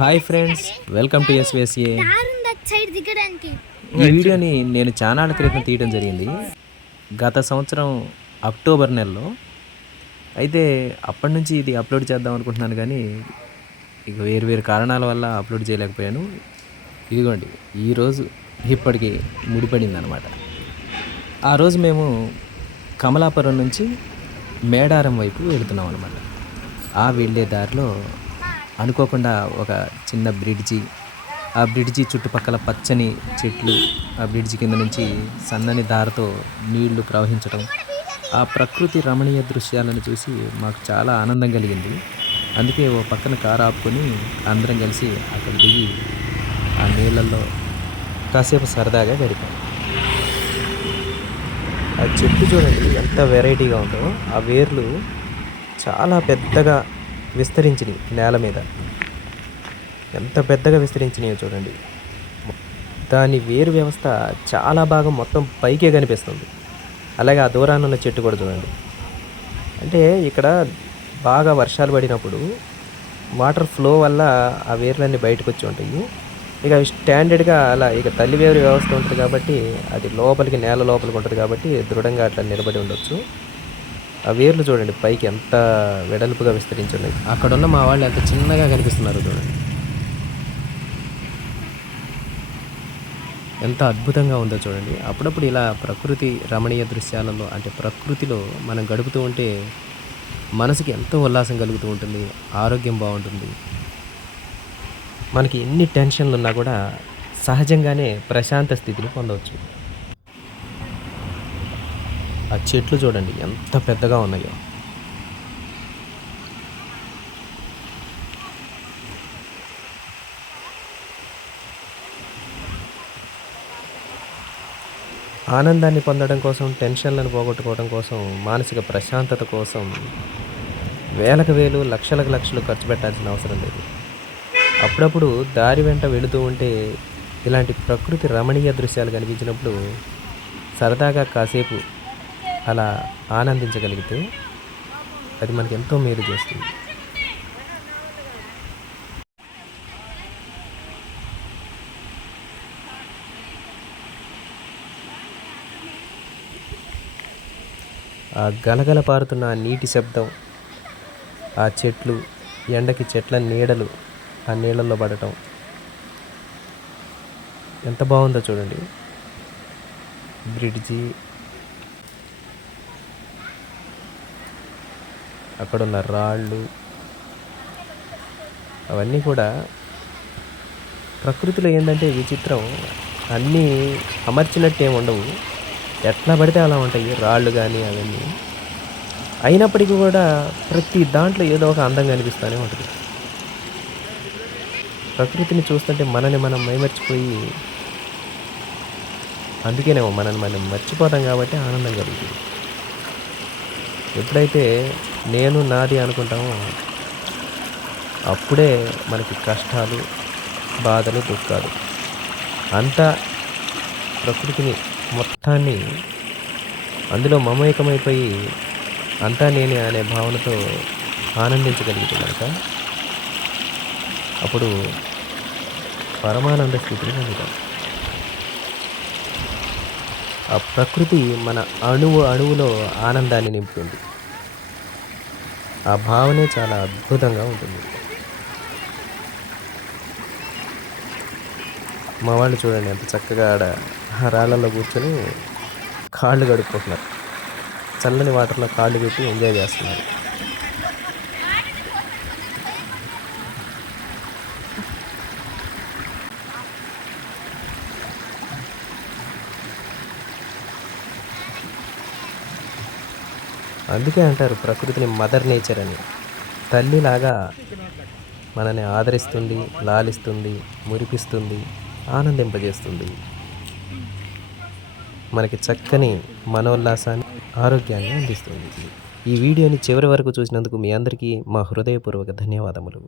Hi friends, welcome to SVSA. ఈ వీడియోని నేను చానాళ్ళ క్రితం తీయడం జరిగింది, గత సంవత్సరం అక్టోబర్ నెలలో. అయితే అప్పటి నుంచి ఇది అప్లోడ్ చేద్దాం అనుకుంటున్నాను, కానీ ఇక వేరు వేరు కారణాల వల్ల అప్లోడ్ చేయలేకపోయాను. ఇదిగోండి, ఈరోజు ఇప్పటికి ముడిపడింది అనమాట. ఆ రోజు మేము కమలాపురం నుంచి మేడారం వైపు వెళుతున్నాం అనమాట. ఆ వెళ్ళే దారిలో అనుకోకుండా ఒక చిన్న బ్రిడ్జి, ఆ బ్రిడ్జి చుట్టుపక్కల పచ్చని చెట్లు, ఆ బ్రిడ్జి కింద నుంచి సన్నని దారతో నీళ్లు ప్రవహించడం, ఆ ప్రకృతి రమణీయ దృశ్యాలను చూసి మాకు చాలా ఆనందం కలిగింది. అందుకే ఓ పక్కన కారు ఆపుకొని అందరం కలిసి అక్కడ దిగి ఆ నీళ్ళల్లో కాసేపు సరదాగా గడిపాం. ఆ చెట్టు చూడండి ఎంత వెరైటీగా ఉందో. ఆ వేర్లు చాలా పెద్దగా విస్తరించినాయి నేల మీద. ఎంత పెద్దగా విస్తరించినాయో చూడండి. దాని వేరు వ్యవస్థ చాలా భాగం మొత్తం పైకే కనిపిస్తుంది. అలాగే ఆ దూరాన్ని ఉన్న చెట్టు కూడా చూడండి. అంటే ఇక్కడ బాగా వర్షాలు పడినప్పుడు వాటర్ ఫ్లో వల్ల ఆ వేర్లన్నీ బయటకు వచ్చి ఉంటాయి. ఇక అవి స్టాండర్డ్గా అలా ఇక తల్లి వేరు వ్యవస్థ ఉంటుంది కాబట్టి అది లోపలికి నేల లోపలికి ఉంటుంది కాబట్టి దృఢంగా అట్లా నిలబడి ఉండొచ్చు. ఆ వేర్లు చూడండి పైకి ఎంత వెడల్పుగా విస్తరించున్నాయి. అక్కడున్న మా వాళ్ళు ఎంత చిన్నగా కనిపిస్తున్నారు చూడండి, ఎంత అద్భుతంగా ఉందో చూడండి. అప్పుడప్పుడు ఇలా ప్రకృతి రమణీయ దృశ్యాలలో, అంటే ప్రకృతిలో మనం గడుపుతూ ఉంటే మనసుకి ఎంతో ఉల్లాసం కలుగుతూ ఉంటుంది, ఆరోగ్యం బాగుంటుంది. మనకి ఎన్ని టెన్షన్లు ఉన్నా కూడా సహజంగానే ప్రశాంత స్థితిని పొందవచ్చు. ఆ చెట్లు చూడండి ఎంత పెద్దగా ఉన్నాయో. ఆనందాన్ని పొందడం కోసం, టెన్షన్లను పోగొట్టుకోవడం కోసం, మానసిక ప్రశాంతత కోసం వేలకు వేలు, లక్షలకు లక్షలు ఖర్చు పెట్టాల్సిన అవసరం లేదు. అప్పుడప్పుడు దారి వెంట వెళుతూ ఉంటే ఇలాంటి ప్రకృతి రమణీయ దృశ్యాలు కనిపించినప్పుడు సరదాగా కాసేపు అలా ఆనందించగలిగితే అది మనకి ఎంతో మేలు చేస్తుంది. ఆ గలగల పారుతున్న ఆ నీటి శబ్దం, ఆ చెట్లు, ఎండకి చెట్ల నీడలు ఆ నీళ్ళల్లో పడటం ఎంత బాగుందో చూడండి. బ్రిడ్జి, అక్కడున్న రాళ్ళు, అవన్నీ కూడా ప్రకృతిలో ఏంటంటే విచిత్రం. అన్నీ అమర్చినట్టు ఏమి ఉండవు, ఎట్లా పడితే అలా ఉంటాయి రాళ్ళు కానీ అవన్నీ. అయినప్పటికీ కూడా ప్రతి దాంట్లో ఏదో ఒక అందం కనిపిస్తూనే ఉంటుంది. ప్రకృతిని చూస్తుంటే మనని మనం మైమర్చిపోయి, అందుకేనేమో మనల్ని మనం మర్చిపోతాం కాబట్టి ఆనందం కలుగుతుంది. ఎప్పుడైతే నేను నాది అనుకుంటామో అప్పుడే మనకి కష్టాలు, బాధలు, దుఃఖాలు అంతా ప్రకృతిని మొత్తాన్ని అందులో మమేకమైపోయి అంతా నేనే అనే భావనతో ఆనందించగలిగితే కనుక అప్పుడు పరమానంద స్థితిని పొందుతాం. ఆ ప్రకృతి మన అణువు అణువులో ఆనందాన్ని నింపుతుంది. ఆ భావనే చాలా అద్భుతంగా ఉంటుంది. మా వాళ్ళు చూడండి ఎంత చక్కగా ఆడ రాళ్ళల్లో కూర్చొని కాళ్ళు కడుక్కుంటున్నారు. చల్లని వాటర్లో కాళ్ళు పెట్టి ఎంజాయ్ చేస్తున్నారు. అందుకే అంటారు ప్రకృతిని మదర్ నేచర్ అని. తల్లిలాగా మనని ఆదరిస్తుంది, లాలిస్తుంది, మురిపిస్తుంది, ఆనందింపజేస్తుంది. మనకి చక్కని మనోల్లాసాన్ని, ఆరోగ్యాన్ని అందిస్తుంది. ఈ వీడియోని చివరి వరకు చూసినందుకు మీ అందరికీ మా హృదయపూర్వక ధన్యవాదములు.